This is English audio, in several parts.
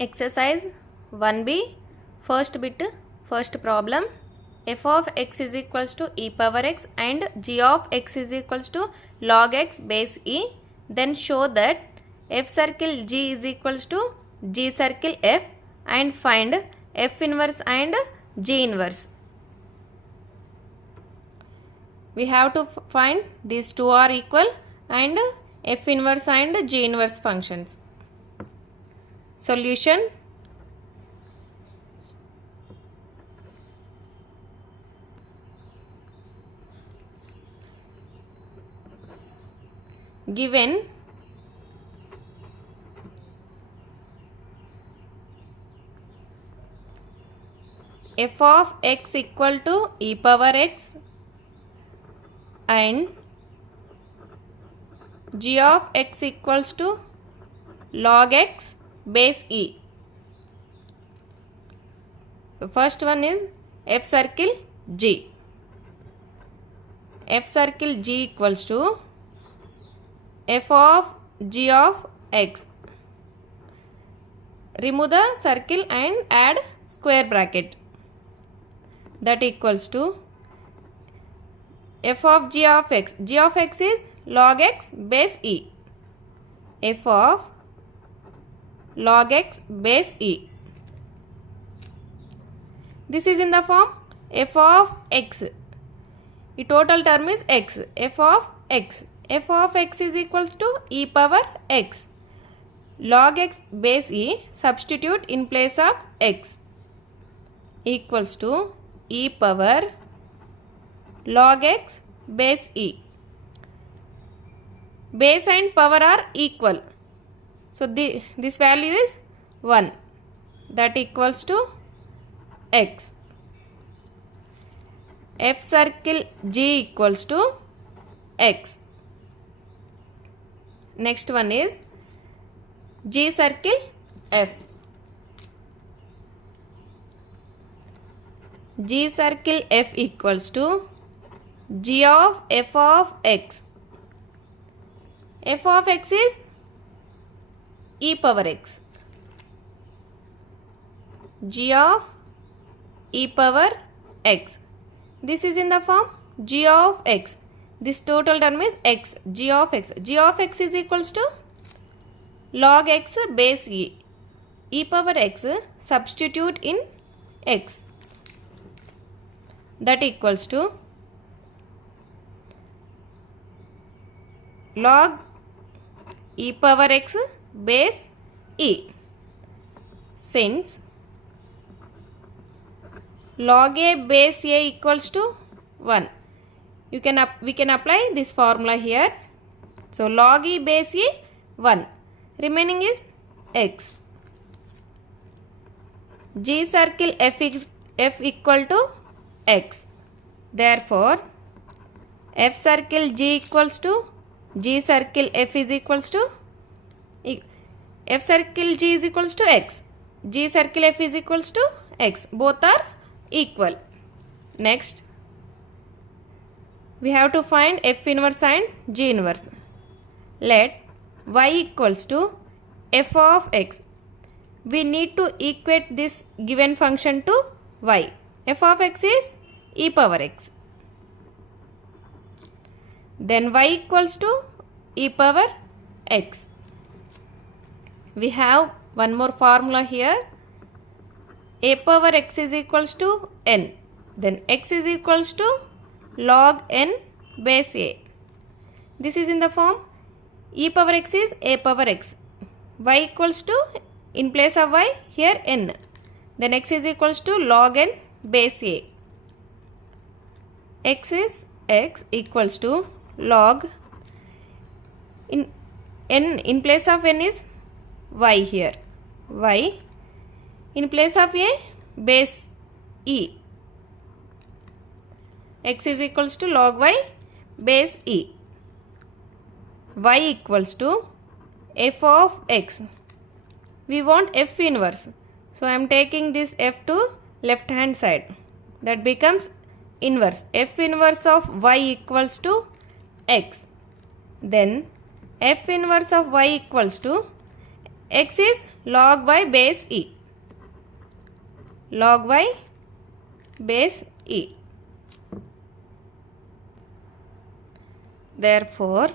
Exercise 1b, first bit, first problem. F of x is equals to e power x and g of x is equals to log x base e. Then show that f circle g is equals to g circle f and find f inverse and g inverse. We have to find these two are equal and f inverse and g inverse functions. Solution. Given f of x equal to e power x and g of x equals to log x base e. The first one is f circle g. F circle g equals to f of g of x. Remove the circle and add square bracket. That equals to f of g of x. G of x is log x base e. F of log x base e. This is in the form f of x. The total term is x. F of x. F of x is equals to e power x. Log x base e, substitute in place of x, equals to e power log x base e. Base and power are equal. So this value is 1. That equals to x. F circle g equals to x. Next one is g circle f. G circle f equals to g of f of x. F of x is e power x. G of e power x. This is in the form g of x. This total term is x. G of x. G of x is equals to log x base e. E power x, substitute in x. That equals to log e power x base e. Since log a base a equals to 1, we can apply this formula here. So log e base e 1, remaining is x. G circle f equal to x. Therefore f circle g equals to g circle f is equals to f circle g is equals to x. G circle f is equals to x. Both are equal. Next, we have to find f inverse and g inverse. Let y equals to f of x. We need to equate this given function to y. F of x is e power x. Then y equals to e power x. We have one more formula here. A power x is equals to n. Then x is equals to log n base a. This is in the form e power x is a power x. Y equals to, in place of y, here n. Then x is equals to log n base a. X is x equals to log, in place of n is y here. Y in place of a base e. X is equals to log y base e. Y equals to f of x. We want f inverse. So I am taking this f to left hand side. That becomes inverse. F inverse of y equals to x. Then f inverse of y equals to x is log y base e. Log y base e. Therefore,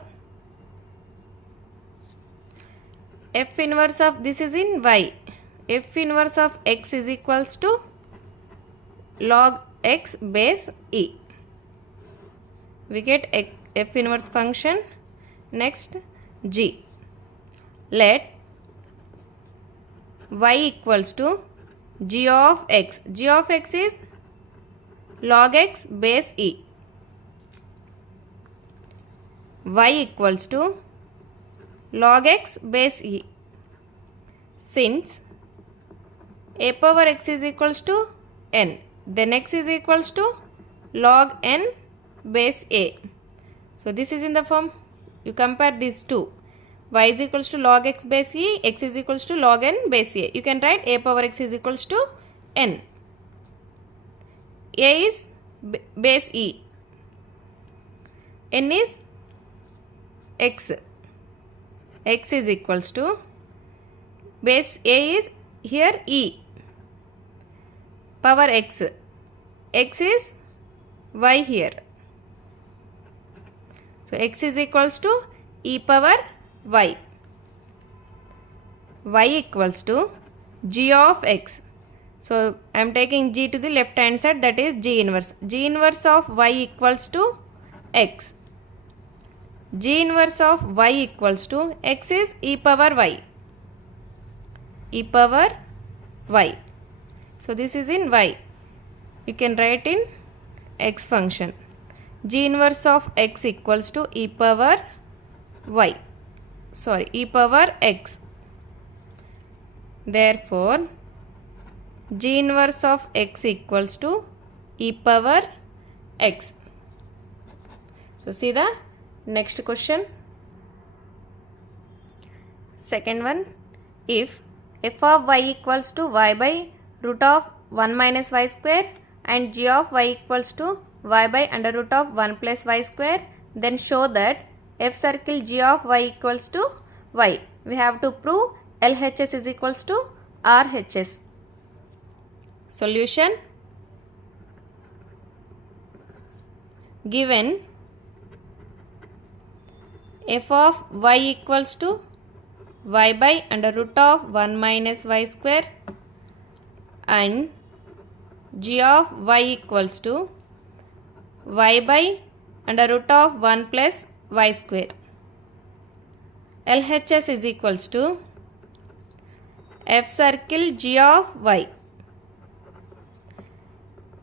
f inverse of this is in y. F inverse of x is equals to log x base e. We get f inverse function. Next, g. Let y equals to g of x. G of x is log x base e. Y equals to log x base e. Since a power x is equals to n, then x is equals to log n base a. So this is in the form, you compare these two. Y is equals to log x base e, x is equals to log n base a. You can write a power x is equals to n. A is base e, n is x. X is equals to base a is here e, power x. X is y here. So x is equals to e power y. Y equals to g of x. So I am taking g to the left hand side, that is g inverse. G inverse of y equals to x. G inverse of y equals to x is e power y. E power y. So this is in y. You can write in x function. G inverse of x equals to e power y. Sorry, e power x. Therefore, g inverse of x equals to e power x. So see the next question. Second one, if f of y equals to y by root of 1 minus y square and g of y equals to y by under root of 1 plus y square, then show that f circle g of y equals to y. We have to prove LHS is equals to RHS. Solution. Given f of y equals to y by under root of 1 minus y square and g of y equals to y by under root of 1 plus y square. LHS is equals to f circle g of y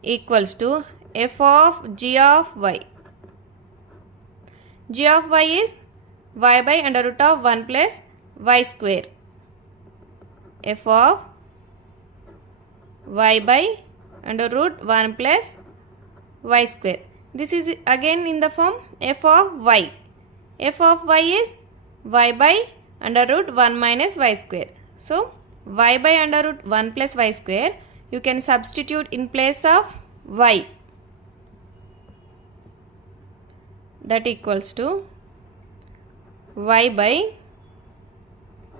equals to f of g of y. G of y is y by under root of 1 plus y square. F of y by under root 1 plus y square. This is again in the form f of y. F of y is y by under root 1 minus y square. So y by under root 1 plus y square you can substitute in place of y. That equals to y by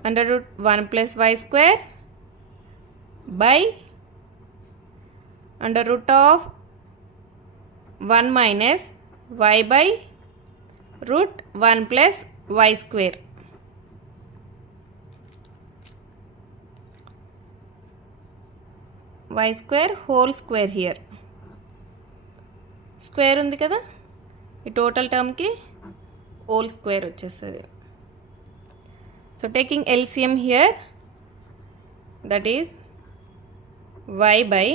under root 1 plus y square by under root of 1 minus y by root 1 plus y square. Y square whole square here. Square ఉంది కదా, ఈ total టర్మ్కి whole square వచ్చేస్తుంది. So taking LCM here, that is y by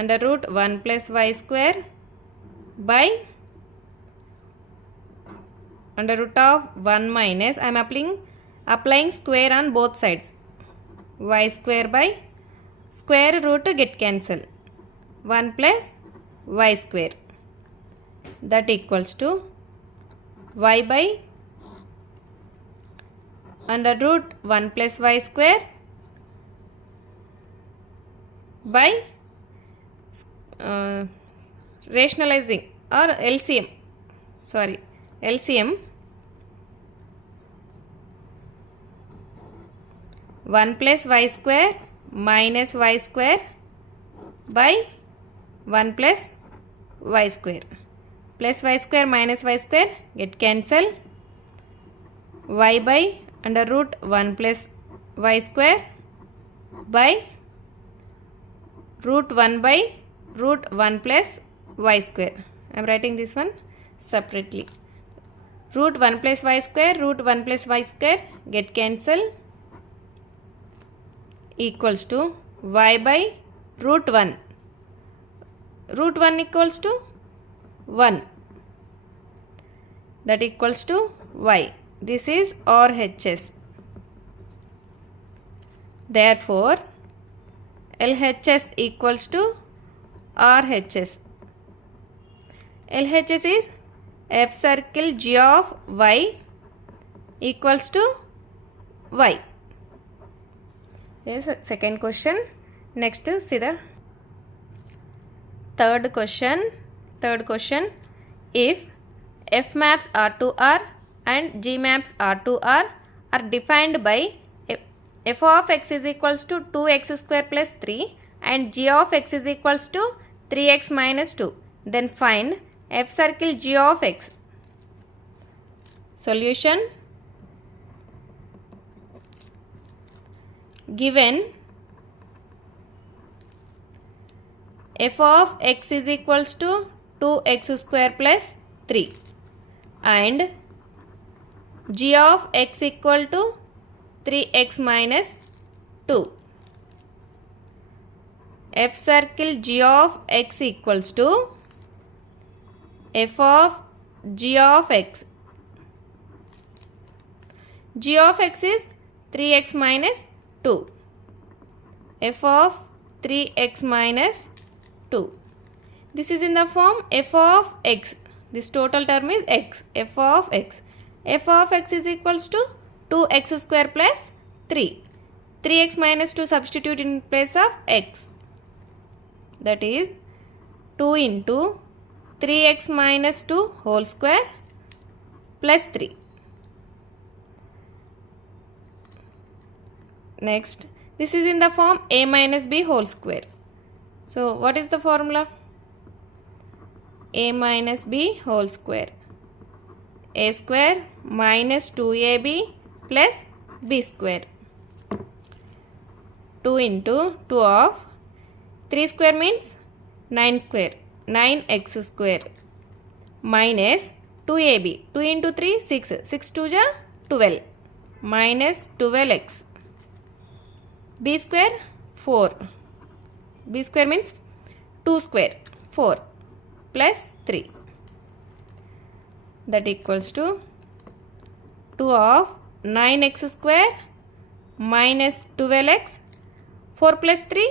under root 1 plus y square by under root of 1 minus, I am applying square on both sides. Y square by square root get cancel. 1 plus y square. That equals to y by under root 1 plus y square by rationalizing or LCM. Sorry, LCM. 1 plus y square minus y square by 1 plus y square. Plus y square minus y square get cancel. Y by under root 1 plus y square by root 1 by root 1 plus y square. I am writing this one separately. Root 1 plus y square, root 1 plus y square get cancel, equals to y by root 1. Root 1 equals to 1. That equals to y. This is RHS. Therefore, LHS equals to RHS. LHS is F circle G of y equals to y. Yes, second question. Next, see the third question. If F maps R to R and G maps R to R are defined by f of x is equals to 2x square plus 3 and g of x is equals to 3x minus 2, then find f circle g of x. Solution: given f of x is equals to 2x square plus 3 and g of x equal to 3x minus 2. F circle g of x equals to f of g of x. G of x is 3x minus 2. F of 3x minus 2. This is in the form f of x. This total term is x. F of x. F of x is equals to 2x square plus 3. 3x minus 2 substitute in place of x. That is 2 into 3x minus 2 whole square plus 3. Next, this is in the form a minus b whole square. So, what is the formula? A minus b whole square. A square minus 2ab plus b square. 2 into 2 of 3 square means 9 square. 9x square minus 2ab. 2 into 3 6. 6 2 ja 12 minus 12x. B square 4. B square means 2 square 4 plus 3. That equals to 2 of 9x square minus 12x. 4 plus 3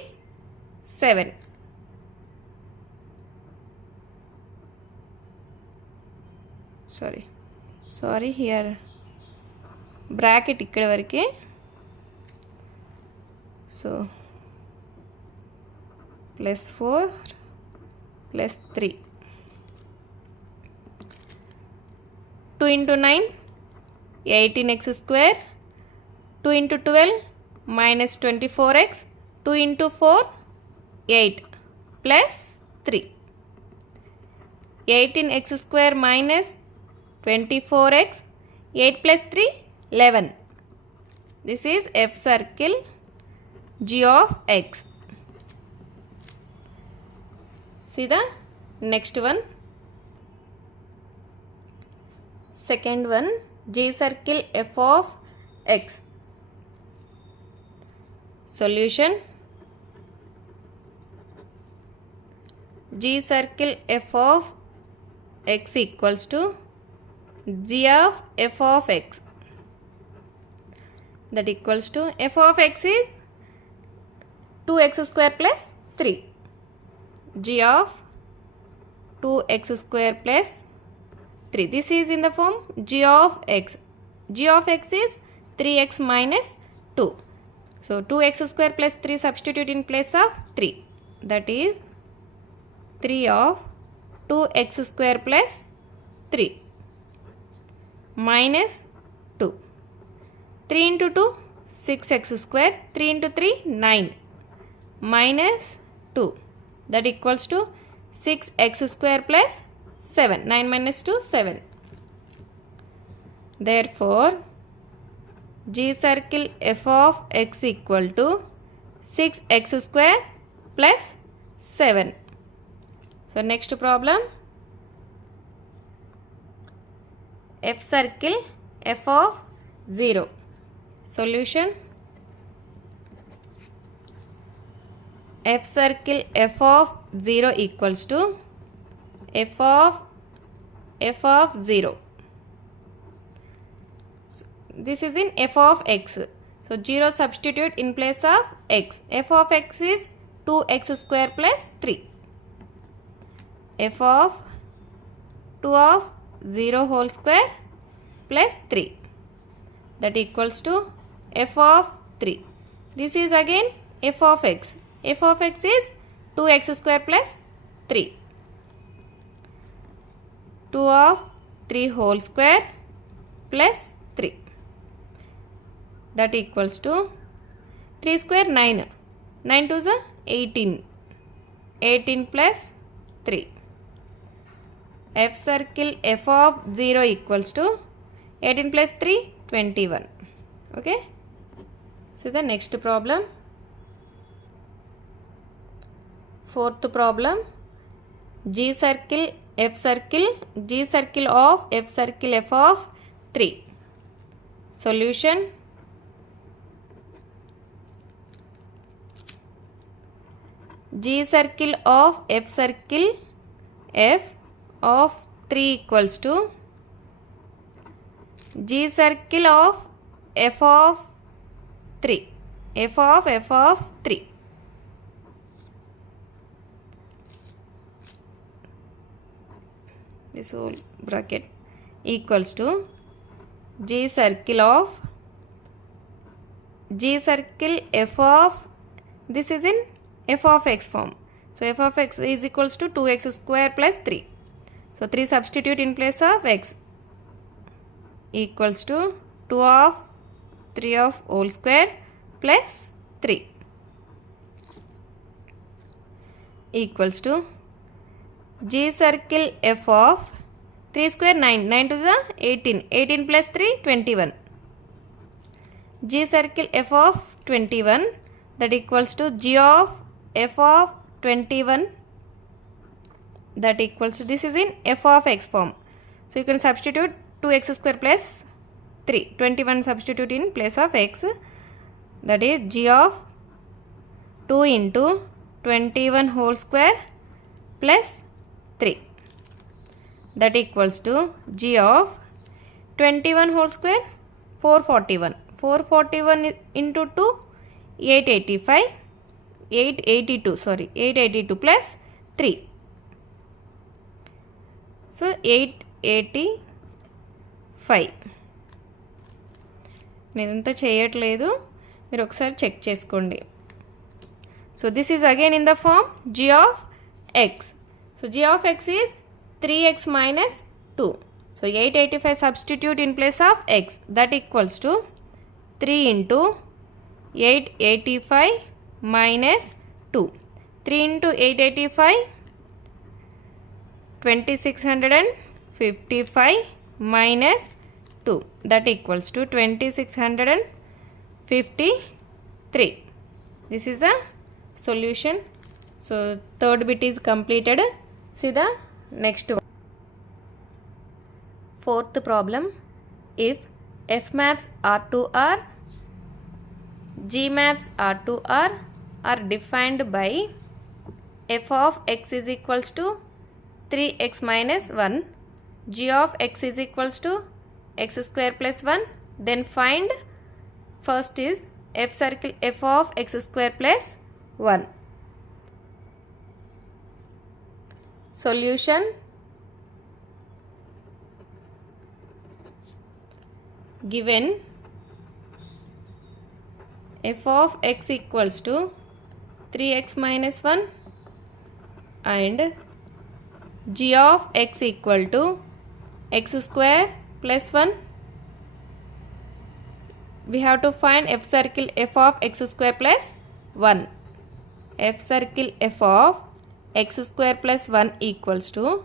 7. Sorry here bracket ikkada varike. So plus 4 plus 3. 2 into 9 18x square. 2 into 12 minus 24x. 2 into 4 8 plus 3. 18x square minus 24x. 8 plus 3 11. This is F circle G of x. See the next one. Second one, G circle F of x. Solution: G circle F of x equals to G of F of x. That equals to F of x is 2x square plus 3. G of 2x square plus 3. This is in the form G of x. G of x is 3x minus 2. So 2x square plus 3 substitute in place of 3. That is 3 of 2x square plus 3 minus 2. 3 into 2 6x square, 3 into 3 9 minus 2 that equals to 6x square plus 7. 9 minus 2 7. Therefore G circle f of x equal to 6x square plus 7. So next problem, f circle f of 0. Solution, f circle f of 0 equals to f of 0. So this is in f of x. So 0 substitute in place of x. f of x is 2x square plus 3. f of 2 of 0 whole square plus 3 that equals to f of 3. This is again f of x. f of x is 2x square plus 3. 2 of 3 whole square plus 3 that equals to 3 square 9. 9 to the 18. 18 plus 3. f circle f of 0 equals to 18 plus 3 21. Okay. So the next problem, fourth problem, G circle f circle, G circle of f circle f of 3. Solution, G circle of f circle f of 3 equals to G circle of f of 3. f of 3. This whole bracket equals to G circle of f of, this is in f of x form. So f of x is equals to 2x square plus 3. So 3 substitute in place of x equals to 2 of 3 of whole square plus 3 equals to G circle f of 3 square 9. 9 to the 18. 18 plus 3 21. G circle f of 21 that equals to G of f of 21 that equals to, this is in f of x form. So you can substitute 2x square plus 3. 21 substitute in place of x, that is G of 2 into 21 whole square plus 3 that equals to G of 21 whole square 441. 441 into 2 885. 882 plus 3. So 885. నేను ఇంత చేయట్లేదు, మీరు ఒకసారి check చేసుకోండి. So this is again in the form g of x. సో g of x is 3x minus 2. So 885 substitute in place of x, that equals to 3 into 885 minus 2. 3 into 885 2655 minus 2, that equals to 2653. This is the solution. So third bit is completed. See the next one. Fourth problem, if f maps R to R, G maps R to R are defined by f of x is equals to 3x minus 1, g of x is equals to x square plus 1, then find, first is f circle f of x square plus 1. Solution, given f of x equals to 3x minus 1 and g of x equal to x square plus 1, we have to find f circle f of x square plus 1. F circle f of x square plus 1 equals to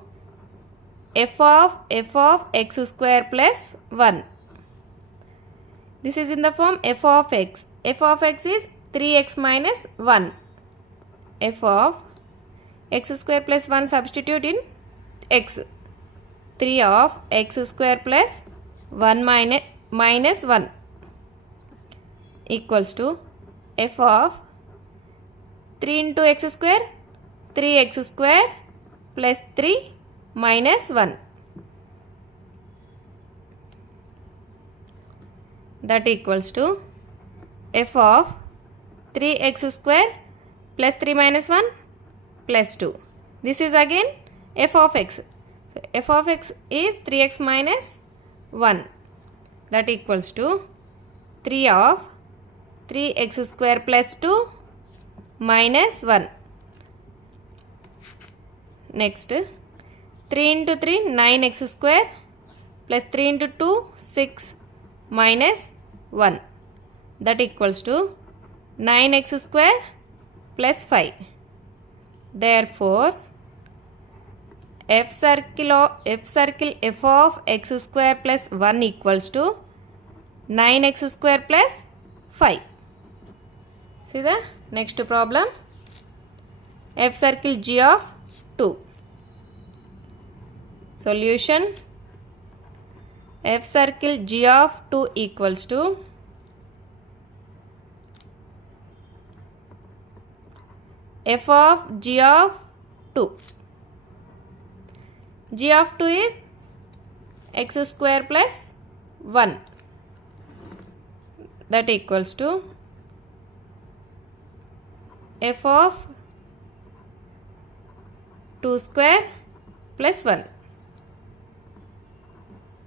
f of x square plus 1. This is in the form f of x. F of x is 3x minus 1. F of x square plus 1 substitute in x. 3 of x square plus 1 minus 1 equals to f of 3 into x square, 3x square plus 3 minus 1. That equals to f of 3x square plus 3 minus 1 plus 2. This is again f of x. So f of x is 3x minus 1. That equals to 3 of 3x square plus 2 minus 1. Next, 3 into 3 9x square plus 3 into 2 6 minus 1. That equals to 9x square plus 5. Therefore, f circle f of x square plus 1 equals to 9x square plus 5. See the next problem. F circle g of 2. Solution. F circle g of 2 equals to f of g of 2. G of 2 is x square plus 1. That equals to f of 2 square plus 1.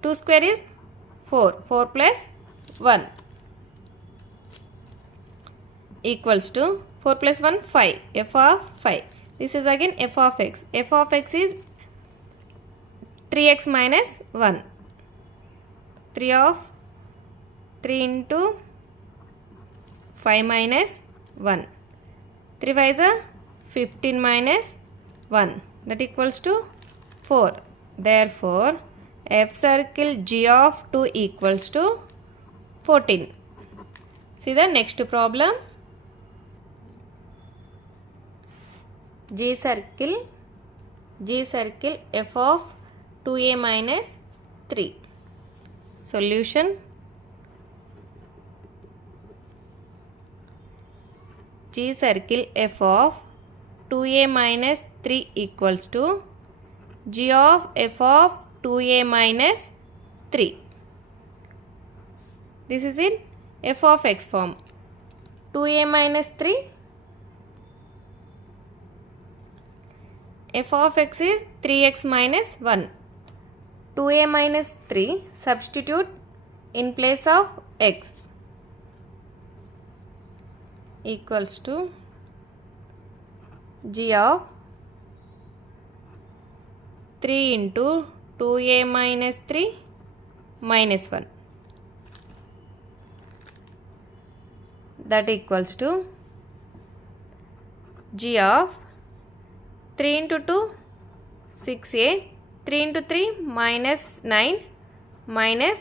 2 square is 4. 4 plus 1 equals to 4 plus 1 5. F of 5. This is again f of x. F of x is 3x minus 1. 3 of 3 into 5 minus 1. 3 5 is 15 minus 1. That equals to 4. Therefore, f circle g of 2 equals to 14. See the next problem. G circle f of 2a minus 3. Solution. G circle f of 2a minus 3 equals to g of f of 2a minus 3. This is in f of x form. 2a minus 3. F of x is 3x minus 1. 2a minus 3 substitute in place of x equals to g of 3 into 2a minus 3 minus 1. That equals to g of 3 into 2 6a, 3 into 3 minus 9 minus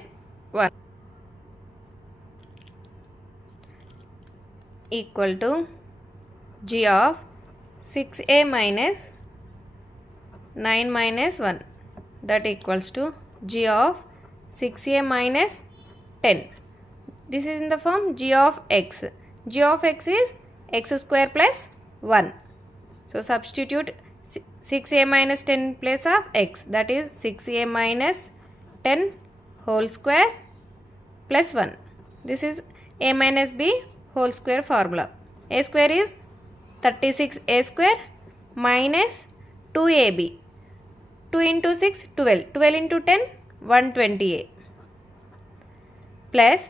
1 equal to g of 6a minus 9 minus 1. That equals to g of 6a minus 10. This is in the form g of x. G of x is x square plus 1. So substitute 6a minus 10 in place of x. That is 6a minus 10 whole square plus 1. This is a minus b whole square formula. A square is 36a square minus 2ab. 2 into 6 12. 12 into 10 120a plus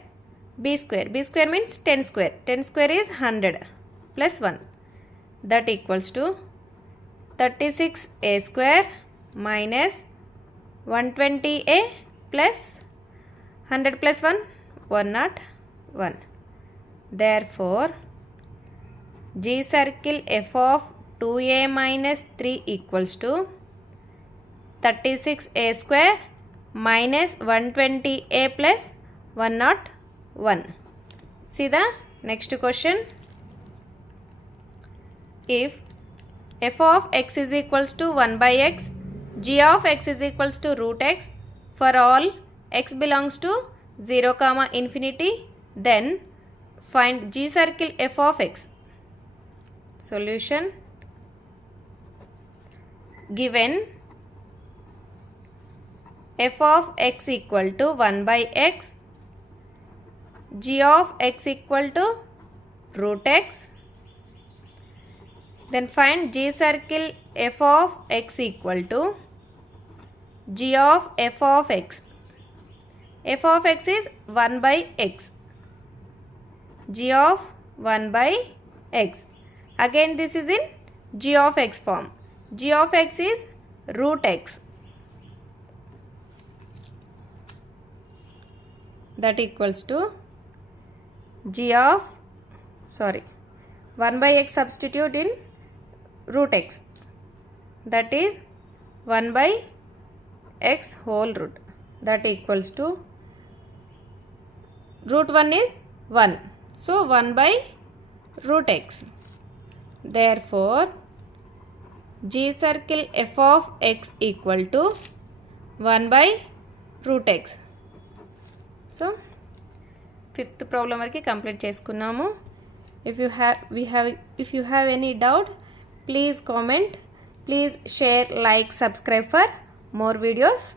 b square. B square means 10 square. 10 square is 100 plus 1. That equals to 36a square minus 120a plus 100 plus 1 101. 1. Therefore, G circle f of 2a minus 3 equals to 36a square minus 120a plus 101. See the next question. If f of x is equals to 1 by x, g of x is equals to root x for all x belongs to 0, infinity, then find G circle f of x. Solution. Given f of x equal to 1 by x, g of x equal to root x, then find G circle f of x equal to g of f of x. F of x is 1 by x. G of 1 by x. Again this is in g of x form. G of x is root x. That equals to g of 1 by x substitute in root x. That is 1 by x whole root. That equals to root 1 is 1. So 1 by root x. Therefore, G circle f of x equal to 1 by root x. So, fifth problem variki complete cheskunnamu. If you have any doubt, please comment, please share, like, subscribe for more videos.